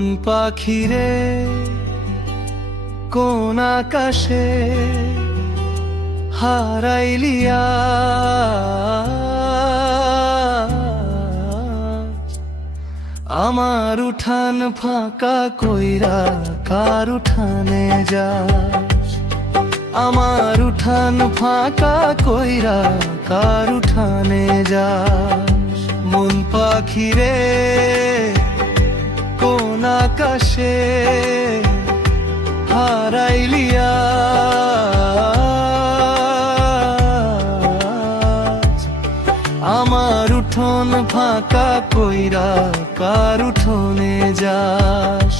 মন পাখিরে কোন আকাশে হারাইলিয়া, আমার উঠান ফাঁকা কইরা কার উঠানে যাস, আমার উঠান ফাঁকা কইরা কার উঠানে যাস। মন পাখিরে কোন আকাশে হারাইলিয়া, আমার উঠোন ফাঁকা কইরা কার উঠোনে যাস।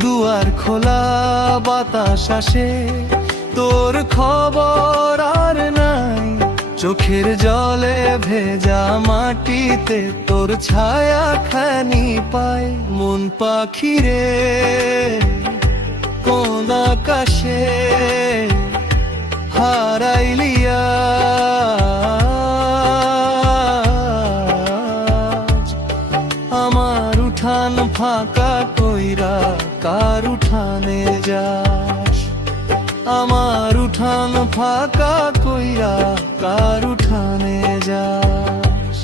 দুয়ার খোলা বাতাস আসে, তোর খবর আর নাই, চোখের জলে ভেজা মাটিতে তোর ছায়া খানি পাই। মন পাখিরে কোন আকাশে হারাইলিয়া, আমার উঠান ফাঁকা কইরা কার উঠানে যাস, আমার উঠান ফাঁকা কইরা কার উঠানে যাস।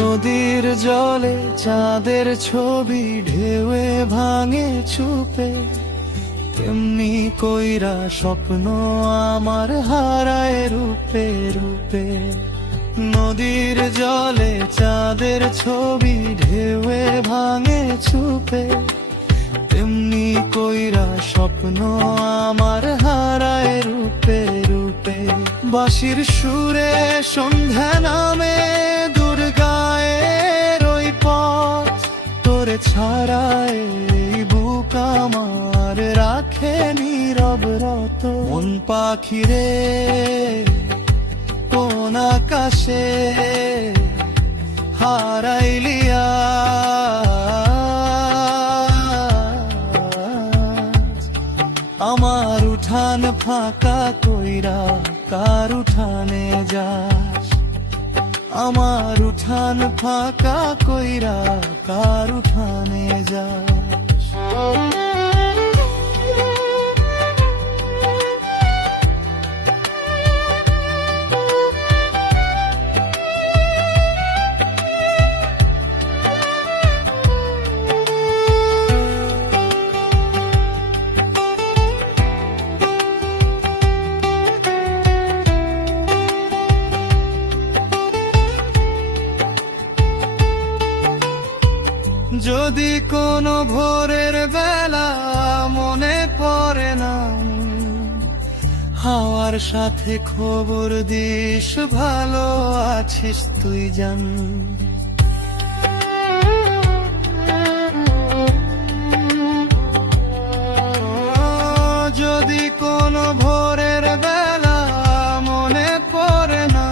নদীর জলে চাঁদের ছবি ঢেউয়ে ভাঙে চুপে, তেমনি কইরা স্বপ্ন আমার হারায় রূপে রূপে। নদীর জলে চাঁদের ছবি ঢেউয়ে ভাঙে চুপে, তেমনি কইরা স্বপ্ন আমার হারায় রূপে রূপে। বাঁশির সুরে সন্ধ্যা নামে দুর্গায়ের ওই পথ, তোরে ছাড়ায় বুক আমার রাখে নীরব রত। মন পাখিরে কোন আকাশে হারাইলিয়া, আমার উঠান ফাঁকা কইরা কার উঠানে যাস, আমার উঠান ফাঁকা কইরা কার উঠানে যাস। যদি কোনো ভোরের বেলা মনে পড়ে না, হাওয়ার সাথে খবর দিস ভালো আছিস তুই জান। যদি কোনো ভোরের বেলা মনে পড়ে না,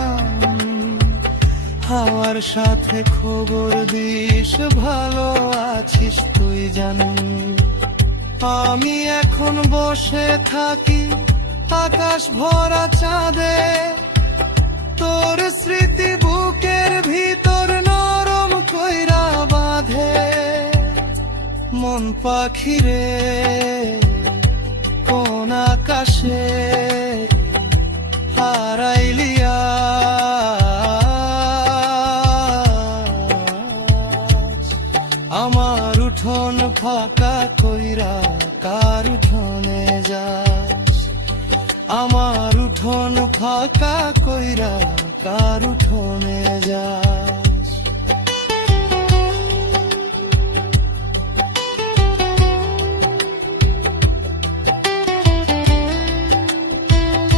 হাওয়ার সাথে খবর দিস ভালো আছিস তুই জান। আমি এখন বসে থাকি আকাশ ভরা চাঁদে, তোর স্মৃতি বুকের ভিতর নরম কইরা বাঁধে। মন পাখিরে কোন আকাশে হারাইলিয়া, আমার উঠোন ফাঁকা কইরা কার উঠোনে যাস, আমার উঠোন ফাঁকা কইরা কার উঠোনে যাস।